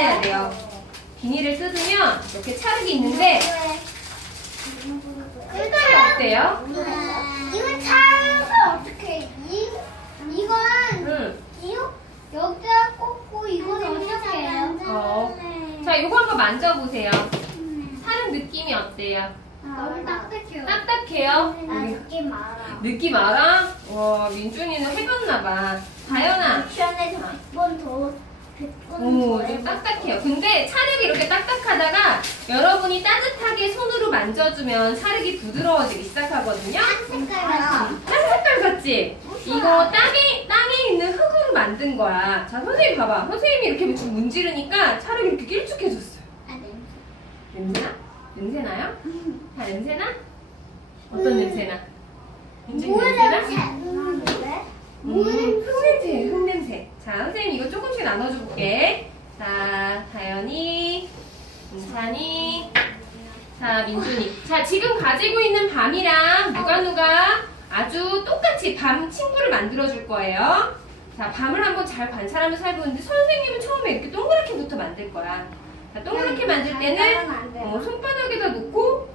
뜯어내야 돼요. 비닐을 뜯으면 이렇게 찰흙이 있는데 색깔이 어때요? 이거 찰흙을 어떻게 이건 여기다 꽂고 이건 어떻게 해요? 자, 이거 한번 만져보세요. 찰흙 느낌이 어때요? 너무 딱딱해요. 딱딱해요? 느낌 알아. 느낌 알아? 와, 민준이는 해봤나봐. 다현아. 미션에서 100번 더 오, 좀 딱딱해요. 근데 찰흙이 이렇게 딱딱하다가 여러분이 따뜻하게 손으로 만져주면 찰흙이 부드러워지기 시작하거든요. 색깔 같아. 딴 색깔 같지? 이거 땅에 있는 흙으로 만든 거야. 자, 선생님 봐봐. 선생님이 이렇게 좀 문지르니까 찰흙이 이렇게 길쭉해졌어요. 냄새나? 냄새나요? 다 냄새나? 어떤 냄새나? 민준이 냄새나? 흙냄새, 흙냄새. 자, 선생님 이거 조금씩 나눠줄게. 자, 다현이, 은찬이, 자, 민준이. 자, 지금 가지고 있는 밤이랑 누가 아주 똑같이 밤 친구를 만들어줄 거예요. 자, 밤을 한번 잘 관찰하면서 해보는데 선생님은 처음에 이렇게 동그랗게부터 만들 거야. 자, 동그랗게 만들 때는 손바닥에다 놓고